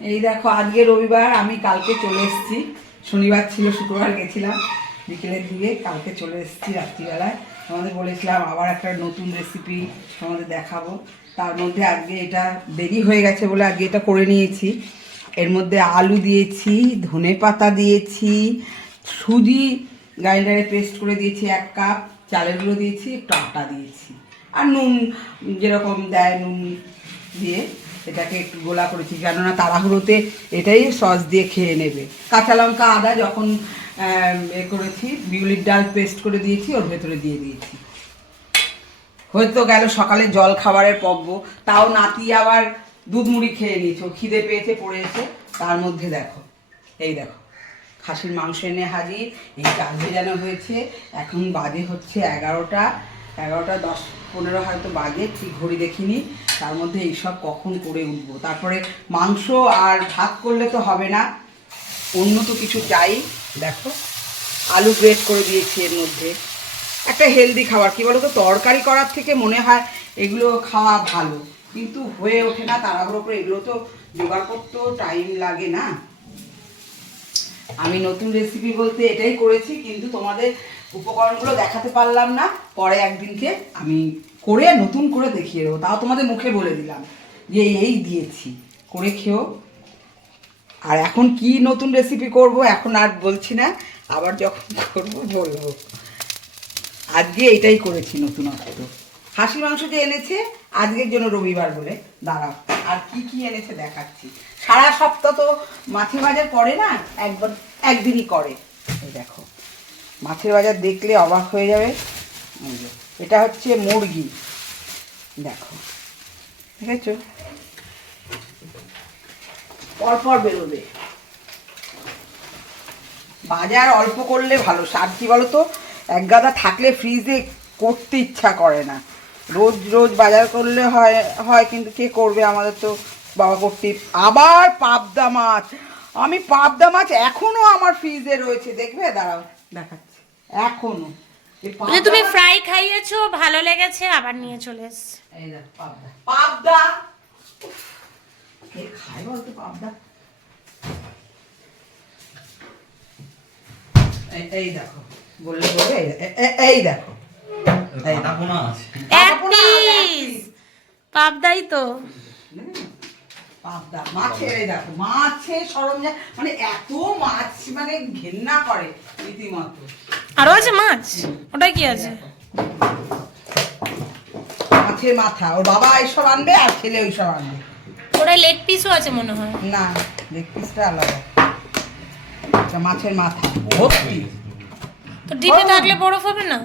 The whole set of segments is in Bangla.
এই দেখো, আজকে রবিবার, আমি কালকে চলে এসেছি। শনিবার ছিল, শুক্রবার গেছিলাম। বিকেলের দিকে কালকে চলে এসেছি রাত্রিবেলায়। তোমাদের বলেছিলাম আবার একটা নতুন রেসিপি তোমাদের দেখাবো। তার মধ্যে আজকে এটা দেরি হয়ে গেছে বলে আজকে এটা করে নিয়েছি। এর মধ্যে আলু দিয়েছি, ধনে পাতা দিয়েছি, সুজি গ্রাইন্ডারে পেস্ট করে দিয়েছি এক কাপ, চালের গুঁড়ো দিয়েছি, একটু আটা দিয়েছি। আর নুন যেরকম দেয় নুন দিয়ে। এটাকে একটু গোলা করেছি, কেননা তাড়াহুড়োতে এটাই সস দিয়ে খেয়ে নেবে। কাঁচা লঙ্কা আদা যখন এ করেছি, বিউলির ডাল পেস্ট করে দিয়েছি, ওর ভেতরে দিয়ে দিয়েছি। হয়তো গেল সকালে জল খাবারের পব্য। তাও নাতি আবার দুধ মুড়ি খেয়ে নিয়েছে খিদে পেয়েছে পড়েছে তার মধ্যে দেখো, এই দেখো, খাসির মাংস এনে হাজির, এই চাল ভেজানো হয়েছে, এখন বাজে হচ্ছে এগারোটা এগারোটা দশ। পনেরো হয়তো বাজে ঠিক ঘড়ি দেখিনি, তার মধ্যে এইসব কখন করে উঠবো? তারপরে মাংস আর ভাত করলে তো হবে না, অন্য তো কিছু চাই। দেখো, আলু গ্রেট করে দিয়েছি এর মধ্যে। একটা হেলদি খাবার, কি বলতো, তরকারি করার থেকে মনে হয় এগুলো খাওয়া ভালো, কিন্তু হয়ে ওঠে না তাড়াহুড়ো করে। এগুলো তো জোগাড় করতেও টাইম লাগে না। আমি নতুন রেসিপি বলতে এটাই করেছি, কিন্তু তোমাদের উপকরণগুলো দেখাতে পারলাম না, পরে একদিনকে আমি করে, নতুন করে দেখিয়ে দেবো। তাও তোমাদের মুখে বলে দিলাম যে এই দিয়েছি। করে খেও। আর এখন কি নতুন রেসিপি করব, এখন আর বলছি না। আবার যখন করব, বলব। আজকে এটাই করেছি নতুনত্ব। হাসি মাংস যে এনেছে, আজকের জন্য রবিবার বলে। দাঁড়াও, আর কি কি এনেছে দেখাচ্ছি। সারা সপ্তাহ তো মাছের বাজার করে না, একবার একদিনই করে। দেখো। মাছের বাজার দেখলে অবাক হয়ে যাবে। এটা হচ্ছে মুরগি। দেখো ঠিক আছে পরপর বেরোবে। বাজার অল্প করলে ভালো, সার কি বলো তো? এক গাদা থাকলে ফ্রিজে করতে ইচ্ছা করে না। রোজ রোজ বাজার করলে হয় হয়, কিন্তু কে করবে আমাদের তো বাবা করতে। আবার পাবদা মাছ। আমি পাবদা মাছ এখনও আমার ফ্রিজে রয়েছে। দেখবে? দাঁড়াও, দেখাচ্ছি। এখনও। মানে তুমি ফ্রাই খাইয়েছো ভালো লেগেছে আবার নিয়ে চলে এসছে। এই দেখো পাবদা। পাবদা! কে খায় বলতো পাবদা? এই- দেখো বললে বলবে এই- দেখো। এক পিস পাবদাই তো। পাবদা মাছের এই দেখো মাছের সরঞ্জাম মানে এত মাছ মানে ঘেন্না করে রীতিমতো। আরও আছে মাছ? ওটাই কি আছে? মাছের মাথা ওর বাবা এইসব আনবে আর ছেলে ওইসব আনবে। ওটাই লেগ পিসও আছে মনে হয়। না লেগ পিসটা আলাদা। এটা মাছের মাথা ভর্তি। তো ডিপে থাকলে বরফ হবে না?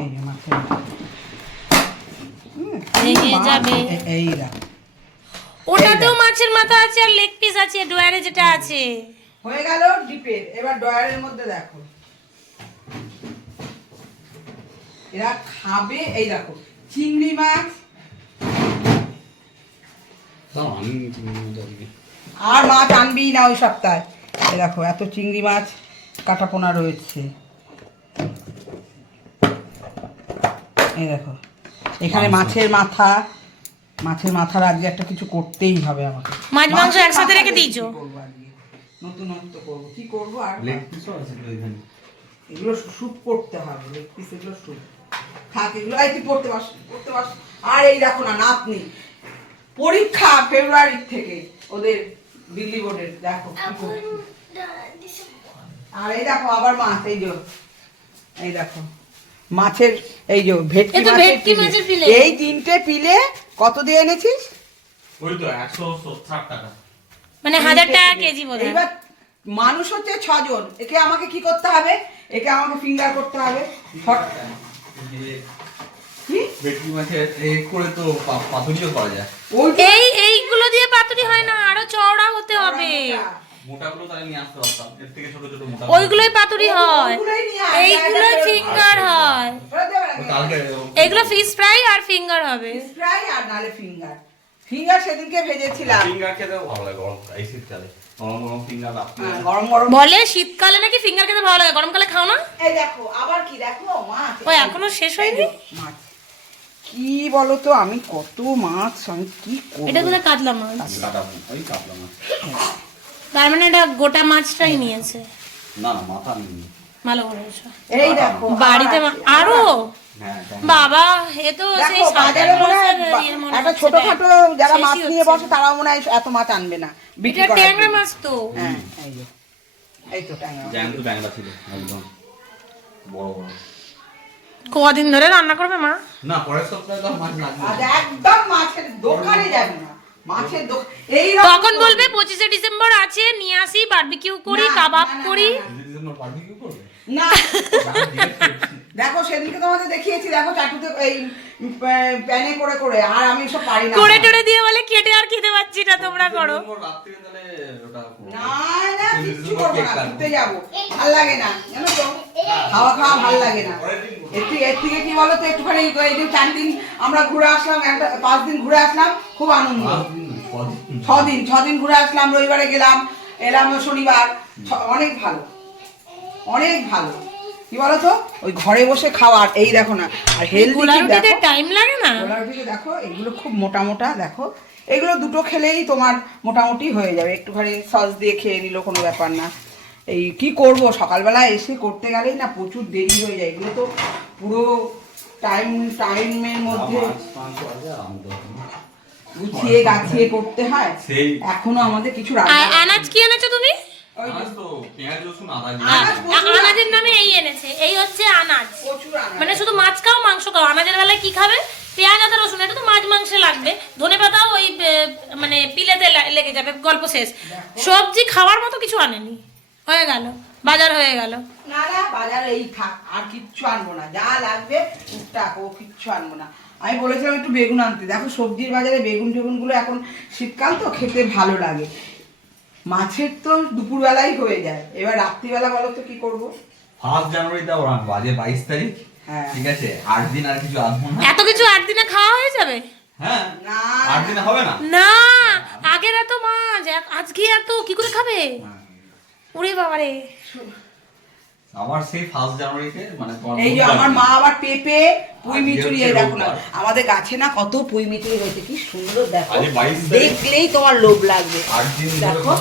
এই মাছের মাথা। মাছ, যাবে। এই দেখো ওটাতেও মাছের মাথা আছে আর লেগ পিস আছে ডোয়ারে যেটা আছে। হয়ে গেল ডিপের এবার ডয়ারের মধ্যে দেখো। এরা খাবে এই দেখো চিংড়ি মাছ। আর মাছ আনবি না ওই সপ্তাহে। দেখো এত চিংড়ি মাছ কাটা পোনা রয়েছে। এই দেখো এখানে মাছের মাথা। মাছের মাথার আজকে একটা কিছু করতেই হবে আমাকে। মাছ মাংস একসাথে রেখে দিয়ে দিয়েছ? কি করব আজকে? নতুনত্ব কি করব আর লেগ পিসও আছে তো এখানে। এগুলো স্যুপ করতে হবে লেগ পিস এগুলো স্যুপ। থাক এগুলো এই তুই পড়তে পারস পড়তে পারস আর এই দেখো না নাতনি। পরীক্ষা ফেব্রুয়ারির থেকে ওদের দিল্লি বোর্ডের দেখো। আর এই দেখো আবার মাছ এই যে এই দেখো। মাছের এই যে ভেটকি মাছের ভেটকি মাছের পিলে। এই তিনটে পিলে কত দিয়ে এনেছিস? ওই তো একশো ষাট টাকা। মানে হাজার টাকা কেজি বোধ এবার মানুষ হচ্ছে ছজন। একে আমাকে কি করতে হবে? একে আমাকে ফিঙ্গার করতে হবে। ফট- কি? ভেটকি মাছের এ করে তো পাতুরিও করা যায়। ওই এই এইগুলো দিয়ে পাতুরি হয় না। আরও চওড়া হতে হবে। মোটাগুলো তাহলে নিয়ে আসতে পারতাম এর থেকে ছোট ছোট মোটা ওইগুলোই পাতুরি হয় এইগুলো ফিঙ্গার হয় এগুলো ফিশ ফ্রাই আর ফিঙ্গার হবে ফ্রাই আর নালে ফিঙ্গার ফিঙ্গার সেদিনকে ভেজেছিলাম ফিঙ্গার খেতেও ভালো লাগে গরম এই শীতকালে গরম গরম ফিঙ্গার হ্যাঁ, গরম গরম বলে শীতকালে নাকি ফিঙ্গার খেতে ভালো লাগে গরমকালে খাও না এই দেখো আবার কি দেখো মাছ ওই এখনও শেষ হয়নি? মাছ কি বলো তো আমি কত মাছ আমি কি এটা কোথায় কাতলা মাছ কাটা ওই কাপলা মাছ তার মানে এটা গোটা মাছটাই নিয়েছে। না না মাথা নেই ভালো করেছ। এই দেখো বাড়িতে আরও? হ্যাঁ বাবা এ তো সেই দেখো বাজারে মনে হয় একটা হচ্ছে ছোটখাটো যারা মাছ নিয়ে বসে তারাও মনে হয় এত মাছ আনবে না বিক্রি করার ট্যাংরা মাছ তো। হ্যাঁ এই যে। এই তো ট্যাংরা ছিল একদম। বড় বড়। কদিন ধরে রান্না করবে মা? না পরের সপ্তাহে তো মাছ লাগবে আজ একদম মাছের দোকানে যাবে না। তখন বলবে পঁচিশে ডিসেম্বর আছে নিয়ে আসি বারবিকিউ করি কাবাব করি। না, দেখো সেদিনকে তোমাদের দেখিয়েছি দেখো চাটুতে এই প্যানে করে করে আর আমি সব পারি না। করে টরে দিয়ে বলে কেটে আর খেতে পাচ্ছি না তোমরা করো। না না কিচ্ছু করব না। ঘুরতে যাব। ভালো লাগে না জানো তো? খাওয়া খাওয়া ভালো লাগে না। এর থেকে এর থেকে কি বলো তো একটুখানি এই যে চার দিন আমরা ঘুরে আসলাম একটা পাঁচ দিন ঘুরে আসলাম খুব আনন্দ। ছদিন। ছ দিন ছ দিন ঘুরে আসলাম রবিবারে গেলাম এলাম শনিবার। অনেক ভালো। অনেক ভালো। কি বলো তো ওই ঘরে বসে খাওয়ার এই দেখো না। আর হেলদি টাইম লাগে না? দেখো এগুলো খুব মোটা মোটা দেখো। এগুলো দুটো খেলেই তোমার মোটামুটি হয়ে যাবে। একটুখানি সস দিয়ে খেয়ে নিল কোনো ব্যাপার না। এই কি করব? সকালবেলা এসে করতে গেলেই না প্রচুর দেরি হয়ে যায়। এগুলো তো পুরো টাইম টাইমের মধ্যে গুছিয়ে গাছিয়ে করতে হয়। এখনও আমাদের কিছু আনাজ কি এনেছো তুমি? আনাজের নামে এই এনেছে। এই হচ্ছে আনাজ। মানে শুধু মাছ খাও মাংস খাও। আনাজের বেলায় কি খাবে? পেঁয়াজ আদা রসুন এটা তো মাছ মাংসে লাগবে। ধনে পাতাও ওই মানে পিলেতে লেগে যাবে গল্প শেষ। সবজি খাওয়ার মতো কিছু আনেনি। হয়ে গেল। বাজার হয়ে গেল। না না বাজারে এই থাক আর কিচ্ছু আনব না। যা লাগবে টুকটাক ও কিচ্ছু আনব না। আমি বলেছিলাম একটু বেগুন আনতে। দেখো সবজির বাজারে বেগুন টেগুনগুলো এখন শীতকাল তো খেতে ভালো লাগে। মাছের তো দুপুরবেলাই হয়ে যায়। এবার রাত্রিবেলা বলো তো কি করব? ফার্স্ট জানুয়ারিতে ওর আনব আজকে বাইশ তারিখ। হ্যাঁ। ঠিক আছে আট দিন আর কিছু আনব না। এত কিছু আট দিনে খাওয়া হয়ে যাবে? হ্যাঁ না। আট দিনে হবে না? না আগের এত মাছ আজকে এত কি করে খাবে? ওরে বাবারে। আবার সেই ফার্স্ট জানুয়ারিতে মানে এই যে আমার মা আবার পেঁপে পুঁই মিচুরি এই দেখো না। আমাদের গাছে না কত পুঁই মিচুরি হয়েছে কি সুন্দর দেখো। আজকে 22 দেখলেই তোমার লোভ লাগবে। দেখো।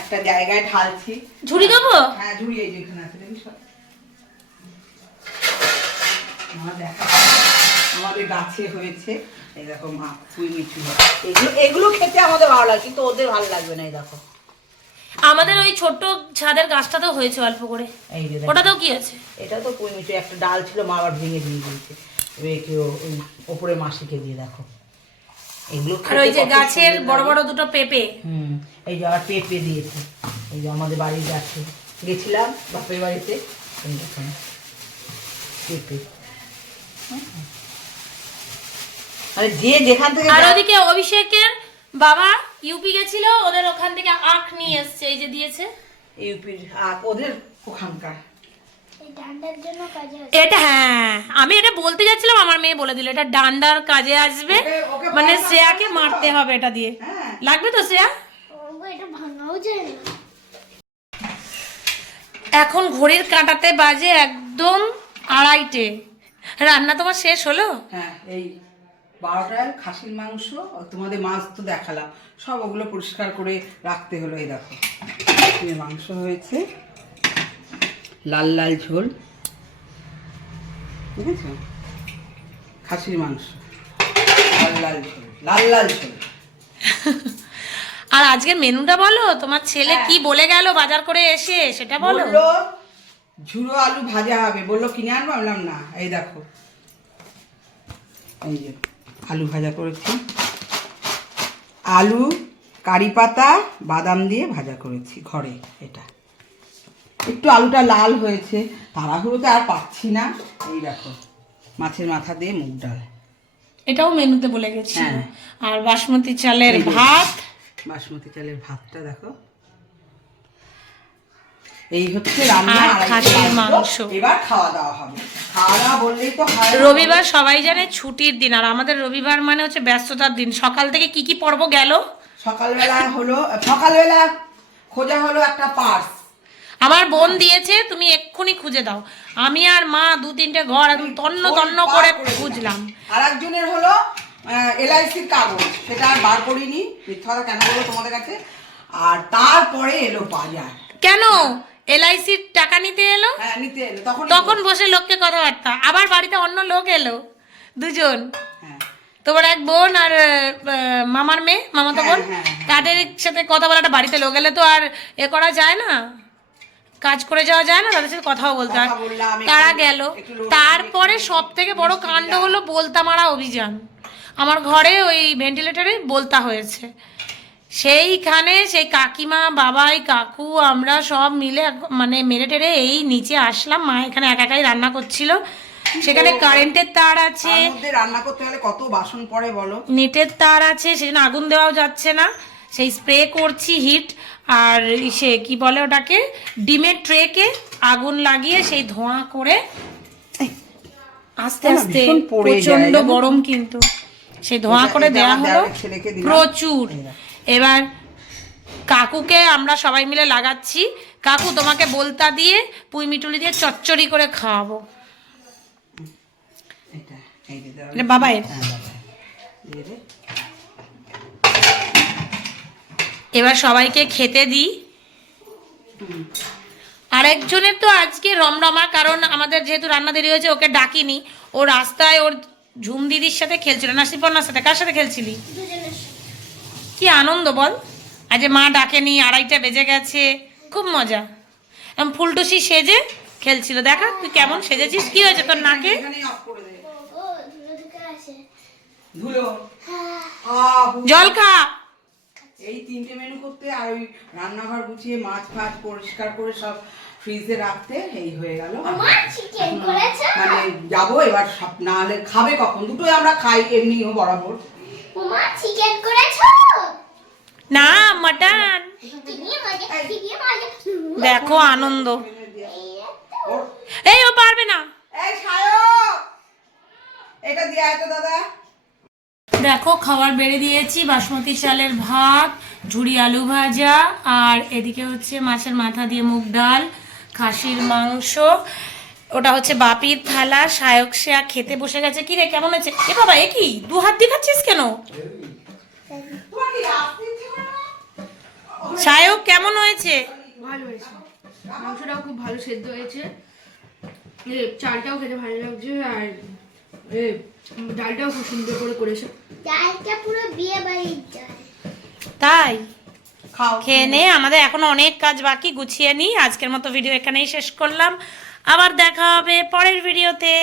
একটা জায়গায় ঢালছি। ঝুড়ি দেবো? হ্যাঁ ঝুড়ি এই যে এখানে আছে দেখিস তো? মা দেখা। আমাদের গাছে হয়েছে এই দেখো মা পুঁই এগুলো এগুলো খেতে আমাদের ভালো লাগে কিন্তু ওদের ভালো লাগবে না এই দেখো। আমাদের ওই ছোট্ট ছাদের গাছটাতেও হয়েছে অল্প করে। এই যে দেখো। ওটাতেও কি আছে? এটা তো পুঁই মিঠু একটা ডাল ছিল মা আবার ভেঙে দিয়ে দিয়েছে। এবার ও- ওই ওপরে মাসিকে দিয়ে দেখো। এগুলো আর খেতে ওই যে কত গাছের সুন্দর বড় লাগে। বড় দুটো পেঁপে। হুম এই যে আবার পেঁপে দিয়েছে। এই যে আমাদের বাড়ির গাছে। গেছিলাম বাপের বাড়িতে। এই দেখুন পেঁপে। হুম। আরে যে যেখান থেকে আর যা- ওদিকে অভিষেকের বাবা ইউপি গেছিল ওদের ওখান থেকে আখ নিয়ে এসছে এই যে দিয়েছে। ইউপির আ, ওদের ওখানকার। এটা হ্যাঁ আমি এটা বলতে যাচ্ছিলাম আমার মেয়ে বলে দিল এটা ডান্ডার কাজে আসবে। মানে শ্রেয়াকে মারতে হবে এটা দিয়ে। হ্যাঁ। লাগবে তো শ্রেয়া? এটা ভাঙাও যায় না। এখন ঘড়ির কাঁটাতে বাজে একদম আড়াইটে। রান্না তোমার শেষ হলো? হ্যাঁ এই বারোটায় খাসির মাংস তোমাদের মাছ তো দেখালাম। সব ওগুলো পরিষ্কার করে রাখতে হলো এই দেখো। মাংস হয়েছে। লাল লাল ঝোল। বুঝেছ খাসির মাংস। লাল লাল ঝোল। লাল লাল ঝোল। আর আজকের মেনুটা বলো? তোমার ছেলে হ্যাঁ। কি বলে গেল বাজার করে এসে? সেটা বলো। ঝুড়ো আলু ভাজা হবে। বলল কিনে আনব? বললাম না। এই দেখো। এই যে। আলু ভাজা করেছি। আলু কারি পাতা বাদাম দিয়ে ভাজা করেছি ঘরে এটা। একটু আলুটা লাল হয়েছে তাড়াহুড়োতে আর পাচ্ছি না। এই দেখো মাছের মাথা দিয়ে মুগ ডাল। এটাও মেনুতে বলে গেছি। হ্যাঁ। আর বাসমতি চালের ভাত। বাসমতি চালের ভাতটা দেখো। এই হচ্ছে রান্না খাসির মাংস। এবার খাওয়া দাওয়া হবে। খাওয়া দাওয়া বললেই তো রবিবার সবাই জানে ছুটির দিন আর আমাদের রবিবার মানে হচ্ছে ব্যস্ততার দিন। সকাল থেকে কি কি পর্ব গেল? সকালবেলা হলো সকালবেলা খোঁজা হলো একটা পার্স। আমার বোন দিয়েছে তুমি এক্ষুনি খুঁজে দাও। আমি আর মা দু তিনটে ঘর একদম তন্ন তন্ন করে খুঁজলাম। আর একজনের হলো এলআইসির কাগজ। সেটা আর বার করিনি। মিথ্যা কথা কেন বলব তোমাদের কাছে? আর তারপরে এলো বাজার। কেন? এলআইসির টাকা নিতে এলো? হ্যাঁ তখন বসে লোককে কথাবার্তা। আবার বাড়িতে অন্য লোক এলো দুজন। হ্যাঁ। তোমার এক বোন আর মামার মেয়ে মামা তো হ্যাঁ, বোন। তাদের সাথে কথা বলাটা বাড়িতে লোক এলে তো আর এ করা যায় না। কাজ করে যাওয়া যায় না তাদের সাথে কথাও বলতে হয়। তারা গেল। তারপরে সব থেকে বড় কাণ্ড হলো বলতামারা অভিযান। আমার ঘরে ওই ভেন্টিলেটরে বলতা হয়েছে। সেইখানে সেই কাকিমা বাবাই কাকু আমরা সব মিলে মানে মেরে টেরে এই নিচে আসলাম। মা এখানে একা একাই রান্না করছিল। সেখানে কারেন্টের তার আছে। রান্না করতে হলে কত বাসন পড়ে বলো? নেটের তার আছে সেজন্য আগুন দেওয়াও যাচ্ছে না। সেই স্প্রে করছি হিট। আর সে কি বলে ওটাকে? ডিমের ট্রেকে আগুন লাগিয়ে সেই ধোঁয়া করে আস্তে আস্তে প্রচণ্ড গরম কিন্তু। সেই ধোঁয়া করে দেওয়া হলো। প্রচুর। এবার কাকুকে আমরা সবাই মিলে লাগাচ্ছি। কাকু তোমাকে বলতা দিয়ে পুঁই মিটুলি দিয়ে চচ্চড়ি করে খাওয়াবো। বাবাইয়ের হ্যাঁ, বাবা। এবার সবাইকে খেতে দিই। আরেকজনের তো আজকে রমরমা কারণ আমাদের যেহেতু রান্না দেরি হয়েছে ওকে ডাকিনি। ও রাস্তায় ওর ঝুম দিদির সাথে খেলছিল না শিপর্ণার সাথে কার সাথে খেলছিলি? কি আনন্দ বল? আজ মা ডাকেনি আড়াইটা বেজে গেছে। খুব মজা। এমন ফুলটুসি সেজে খেলছিল। দেখা তুই কেমন সেজেছিস? কি হয়েছে তোর নাকে? জল খা। এই তিনটে মেনু করতে আর ওই রান্নাঘর গুছিয়ে মাছ ফাছ পরিষ্কার করে সব ফ্রিজে রাখতে এই হয়ে গেল। মা চিকেন করেছে? মানে যাব এবার সব না হলে খাবে কখন? দুটোই আমরা খাই এমনিও বরাবর। চিকেন করেছ? না মাটন। দেখো আনন্দ। এই ও পারবে না। দেখো খাবার বেড়ে দিয়েছি বাসমতি চালের ভাত ঝুড়ি আলু ভাজা আর এদিকে হচ্ছে মাছের মাথা দিয়ে মুগ ডাল খাসির মাংস। ওটা হচ্ছে বাপির থালা সায়ক শেয়া খেতে বসে গেছে। কি রে কেমন আছে এ বাবা এ কি? দু হাত দিয়ে খাচ্ছিস কেন তোমার কি আসতে ইচ্ছে করে না? সায়ক কেমন হয়েছে? ভালো হয়েছে। মাংসটাও খুব ভালো সেদ্ধ হয়েছে। চালটাও খেতে ভালো লাগছে আর ডালটাও খুব সুন্দর করে করেছে। ডালটা পুরো বিয়ে বাড়ির ডাল তাই? খাও। খেয়ে নে আমাদের এখনও অনেক কাজ বাকি গুছিয়ে নিই আজকের মতো ভিডিও এখানেই শেষ করলাম। আবার দেখা হবে পরের ভিডিওতে।